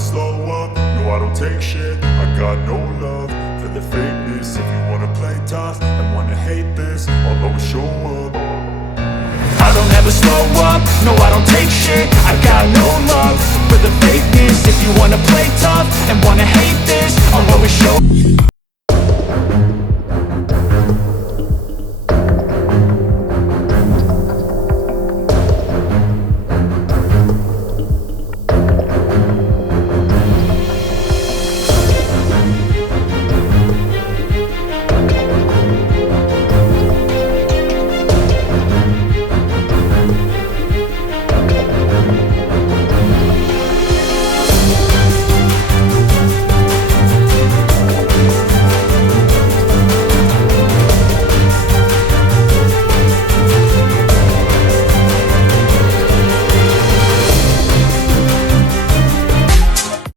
slow up, no I don't take shit. I got no love for the fakeness. If you wanna play tough and wanna hate this, I'll always show up. I don't ever slow up, no I don't take shit. I got no love for the fakeness. If you wanna play tough and wanna hate this, I'll always show up.